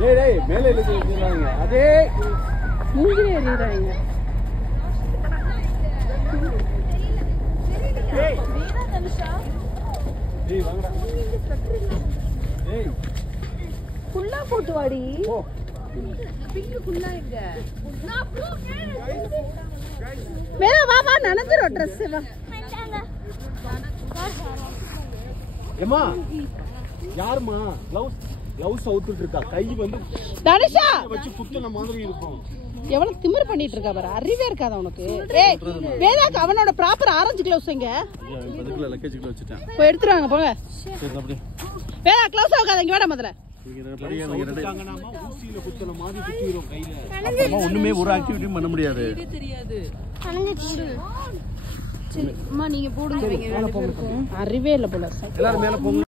டேய் டேய் மேலே இழுக்குறாங்க. அதே மூஞ்சில ஏறிறாங்க. டேய் வீரா தனுஷா. டேய் வாங்கடா. டேய் ஃபுல்லா போட்டு வாடி. போ. பிங்க் ஃபுல்லா எங்க? மேல வா வா நனஞ்சிரும் Dress வா. ஏமா யாருமா க்ளவுஸ் அவுத்துட்டு இருக்கா? கை வந்து தனுஷா வச்சு குத்துன மாதிரி இருக்கும். எவ்வளவு திமிர் பண்ணிட்டு இருக்கா பாரு. அறிவே இருக்காத உனக்கு. ஏய் வேதாக்கு அவனோட ப்ராப்பர் ஆரஞ்சு க்ளவுஸ் எங்க? அதுக்குள்ள லக்கேஜ்க்குள்ள வச்சிட்டேன். போய் எடுத்துட்டு வாங்க போங்க. சரி அப்படியே. வேதா க்ளவுஸ் வைக்காத இங்க வாடா முதல்ல. ஊசியில குத்துன மாதிரி குத்திரும் கையில. அப்புறமா ஒண்ணுமே ஒரு ஆக்டிவிட்டியும் பண்ண முடியாது. தெரியாது. அம்மா நீங்க போடுங்க. அறிவே இல்ல போல. எல்லாரும் மேல போங்க.